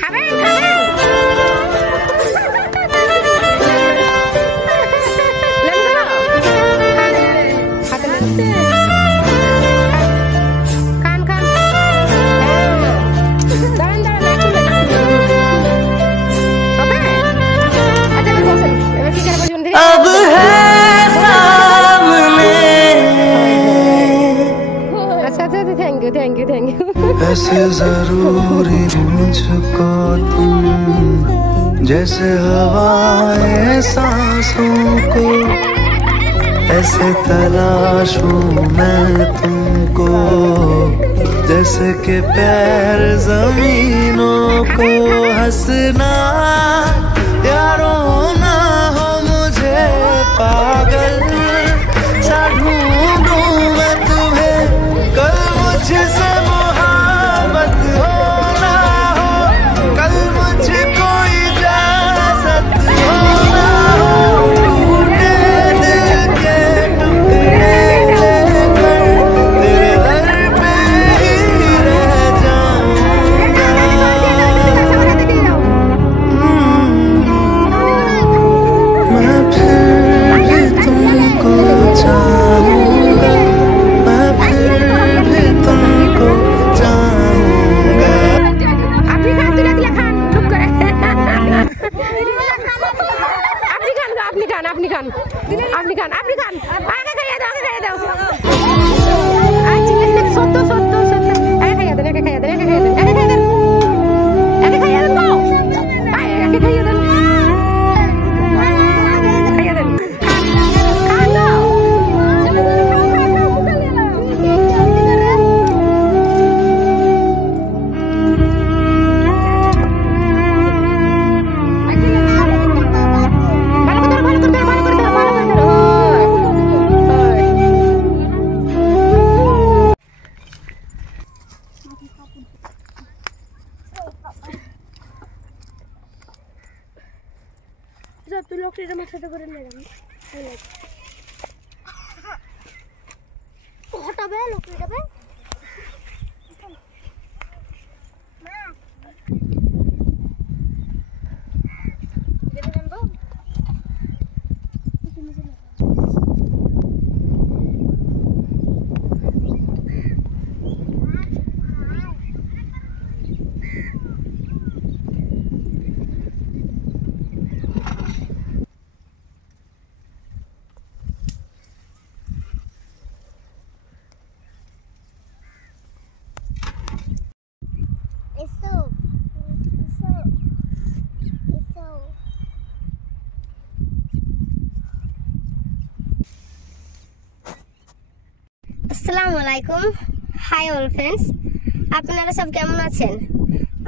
খাবেন খাবেন अब है सामने। अच्छा अच्छा thank you thank you thank you. ऐसे जरूरी मुझको तुम जैसे हवाएं सांसों को, ऐसे तलाशूं मैं तुमको जैसे कि पैर जमीनों को। हंसना या रोना हो मुझे पागल सा ढूंढूं मैं तुम्हें, कल मुझसे मोहब्बत हो ना हो, कल मुझको इजाजत हो ना हो, टूटे दिल के टुकड़े लेकर तेरे दर पे ही रह जाऊंगा। मैं फिर भी तुमको चाहूंगा, मैं फिर भी तुमको चाहूंगा। আপনি খান তুলে দিলে খান চুপ করে আপনি খান আপনি খান আপনি খান আপনি খান আপনি খান আগে খাইয়ে দাও আগে খাইয়ে দাও আচ্ছা সত্য সত্য সত্য আগে খাইয়ে দেন আগে খাইয়ে দেন আগে খাইয়ে দেন আগে খাইয়ে দেন আগে খাইয়ে দেন গো আগে খাইয়ে দেন খাইয়ে দেন খান গো তুই লোকটা আমার সাথে করে নিয়ে যাবি হটাবে লোকটা মা যেতে জানবো আসসালামু আলাইকুম হাই অল ফ্রেন্ডস, আপনারা সব কেমন আছেন?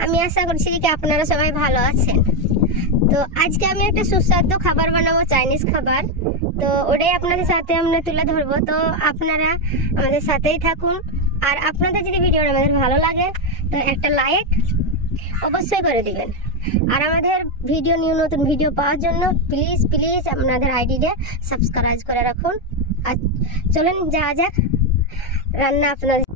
আমি আশা করছি যে আপনারা সবাই ভালো আছেন। তো আজকে আমি একটা সুস্বাদু খাবার বানাবো, চাইনিজ খাবার। তো ওটাই আপনাদের সাথে আমরা তুলে ধরবো। তো আপনারা আমাদের সাথেই থাকুন। আর আপনাদের যদি ভিডিওটা আমাদের ভালো লাগে তো একটা লাইক অবশ্যই করে দিবেন। আর আমাদের ভিডিও নতুন ভিডিও পাওয়ার জন্য প্লিজ প্লিজ আপনাদের আইডিটা সাবস্ক্রাইব করে রাখুন। আর চলেন যাওয়া যাক রান্না আপনাদের।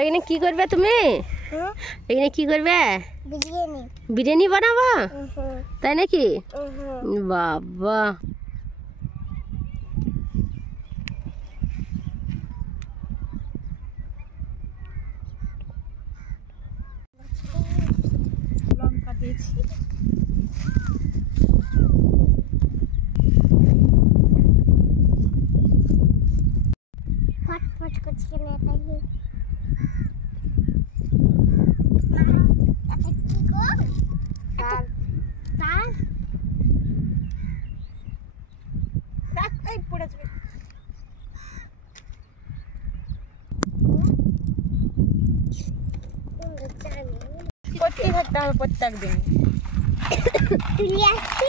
এখানে কি করবে তুমি? এখানে কি করবে? বিরিয়ানি। বিরিয়ানি বানাবো? তাই নাকি? বাবা লঙ্কা দিয়েছি। ফটফট করছে না তাই করতে থাকতে হবে প্রত্যেক দিন। তুলি আসছি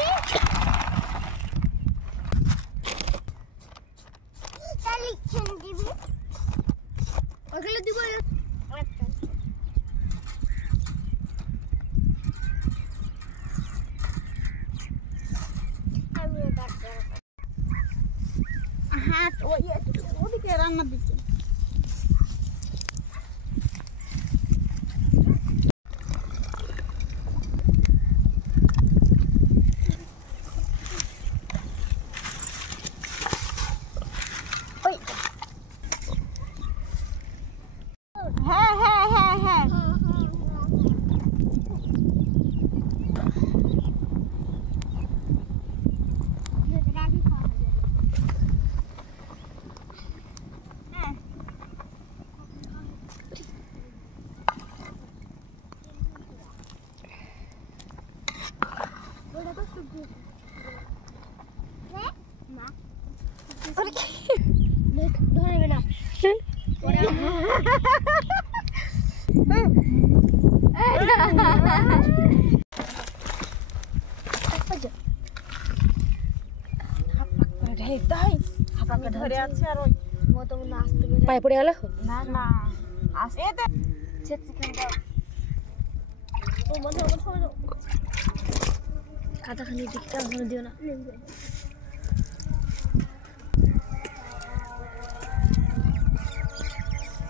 দিব ধরে আছে আর ওই মতো না আসতে পারে পায়ে পড়ে গেল না না এতে ও মনে খাতাখানি দিকটা ধরে দিও না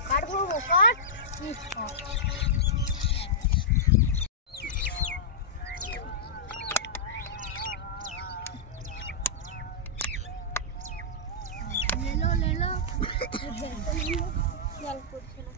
কাটবো কাট ले लो जल করছে না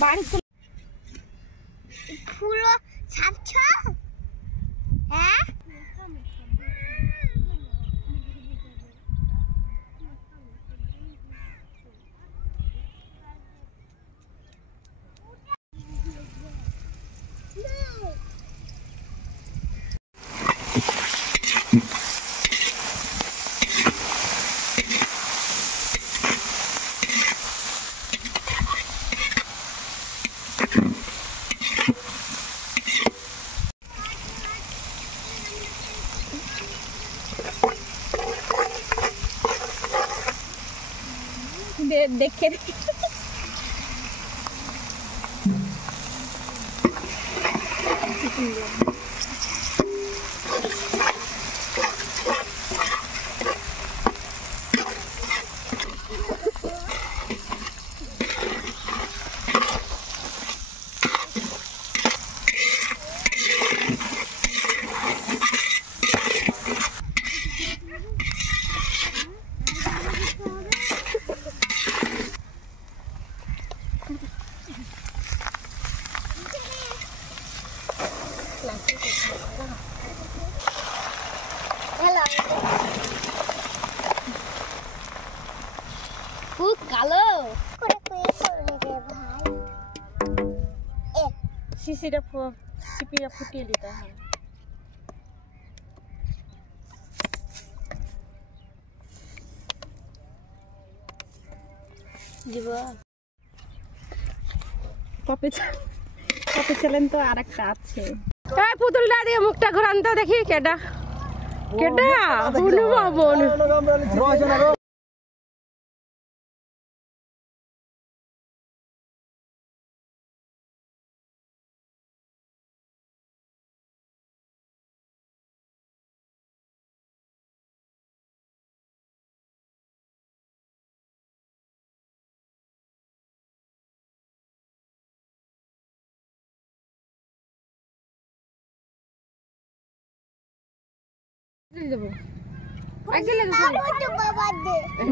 বাড়ি ফুল ছাড়ছ হ্যাঁ দেখে খুব কালো করে তুই করলি রে ভাই শিশিটা চিপিটা ফুটিয়ে দিতে হয় দিব কপে চ্যালেঞ্জ তো আরেকটা আছে এই পুতুলটা দিয়ে মুখটা ঘুরান তো দেখি কেডা কেডা বুনু বাবন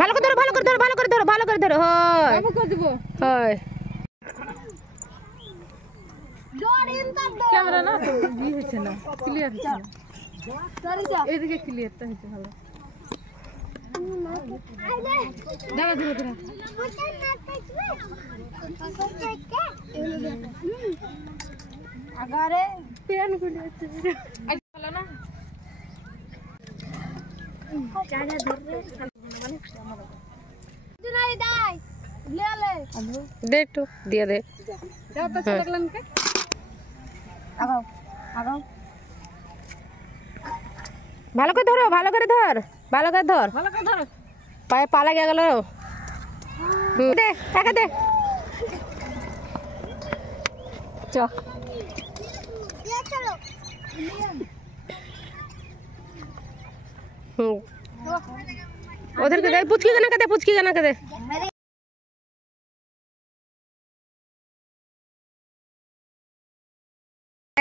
ভালো করে ধরো ভালো করে ধরো ভালো করে ধরো ভালো করে ধরো হয় হয় ক্যামেরা না তো ই হচ্ছে না ক্লিয়ার হচ্ছে না এইদিকে ক্লিয়ারটা হচ্ছে ভালো দাঁড়া ধরো ধরো আগারে প্যান করে হচ্ছে ভালো না চারা ধরে দুনাই দাই লেলে দে একটু দিয়ে দে দাও তো লাগলাম কে আগাও আগাও ভালো করে ধরো ভালো করে ধর ভালো করে ধর ভালো করে ধরো পায়ে পা লাগে গেল দে টাকা দে চ দিয়ে চলো ওদেরকে দে পুচকি গানা কে দে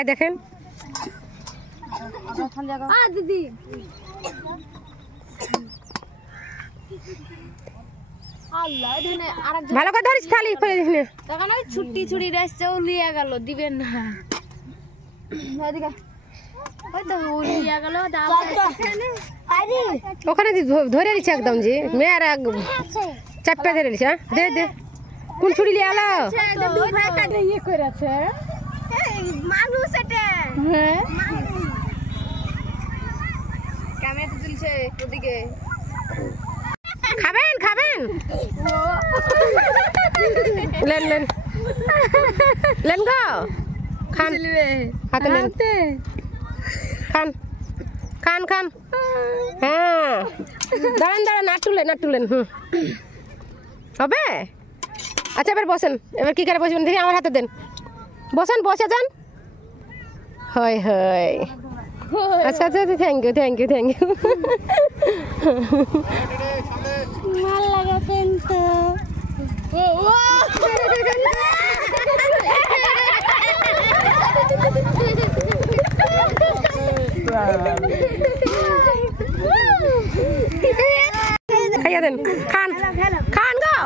দেখেন দিদি আল্লাহ এখানে আরেক ভালো করে ধরিস থালি ফেলে দিস না তখন ওই ছুটি ছুটি রাস্তাও লিয়ে গেল দিবেন না এদিকে ওই তো লিয়ে গেল ওখানে ধরে দিচ্ছে একদম জি মেয়ের চাপটা ধরে দিচ্ছে হ্যাঁ দে দে কোন ছুরি লিয়ে এলো ইয়ে করেছে মানুষ এটা হ্যাঁ ক্যামেরা তুলছে ওদিকে খাবেন খাবেন লেন লেন লেন গো খান হাতে লেন খান খান খান হ্যাঁ দাঁড়ান দাঁড়ান না তুলেন হবে আচ্ছা এবার বসেন এবার কি করে বসবেন দেখি আমার হাতে দেন বসেন বসে যান হয় হয় আচ্ছা আচ্ছা থ্যাংক ইউ মাল লাগাতেন তো খাইয়া দেন খান খান গো